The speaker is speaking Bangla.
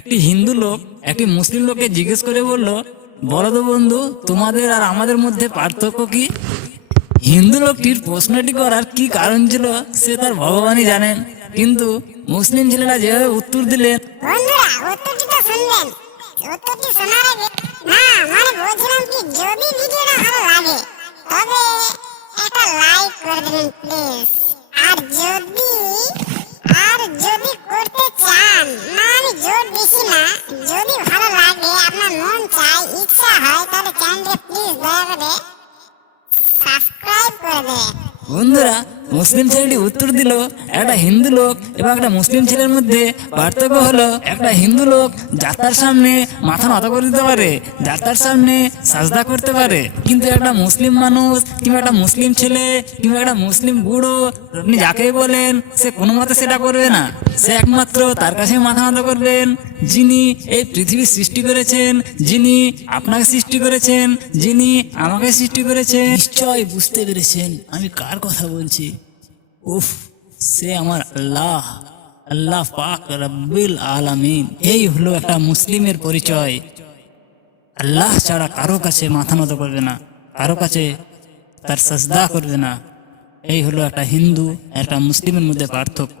একটি হিন্দু লোক, একটি মুসলিম লোককে জিজ্ঞেস করে বলল, বলো তো বন্ধু, তোমাদের আর আমাদের মধ্যে পার্থক্য কি? হিন্দু লোকটির প্রশ্নটি করার কি কারণ ছিল, সে তার ভগবানই জানেন। কিন্তু মুসলিম ছেলেরা যেভাবে উত্তর দিলেন, বন্ধুরা, উত্তরটি তো শুনবেন উত্তরটি শোনার আগে না মানে বলছিলাম কি যদি ভিডিওটা ভালো লাগে তবে একটা লাইক করে দেবেন প্লিজ আর যদি আর যদি করতে চান না আমি জোর দিছি না যদি ভালো লাগে আপনার মন চায় ইচ্ছা হয় তাহলে প্লিজ দয়া করে সাবস্ক্রাইব করে বন্ধুরা মুসলিম ছেলেটি উত্তর দিল একটা হিন্দু লোক এবং একটা মুসলিম ছেলের মধ্যে পার্থক্য হলো একটা হিন্দু লোক যাত্রার সামনে মাথা নত করে দিতে পারে যাত্রার সামনে সাজদা করতে পারে কিন্তু একটা মুসলিম মানুষ কিংবা একটা মুসলিম ছেলে কিংবা একটা মুসলিম বুড়ো আপনি যাকেই বলেন সে কোনো মতে সেটা করবে না সে একমাত্র তার কাছে মাথা নত করবেন, যিনি এই পৃথিবী সৃষ্টি করেছেন, যিনি আপনাকে সৃষ্টি করেছেন, যিনি আমাকে সৃষ্টি করেছেন। নিশ্চয় বুঝতে পেরেছেন, আমি কার কথা বলছি? উফ, সে আমার আল্লাহ আল্লাহ পাক রব্বিল আলামিন। এই হলো একটা মুসলিমের পরিচয়। আল্লাহ ছাড়া কারও কাছে মাথা নত করবে না, কারও কাছে তার সাজদা করবে না। এই হলো একটা হিন্দু, একটা মুসলিমের মধ্যে পার্থক্য।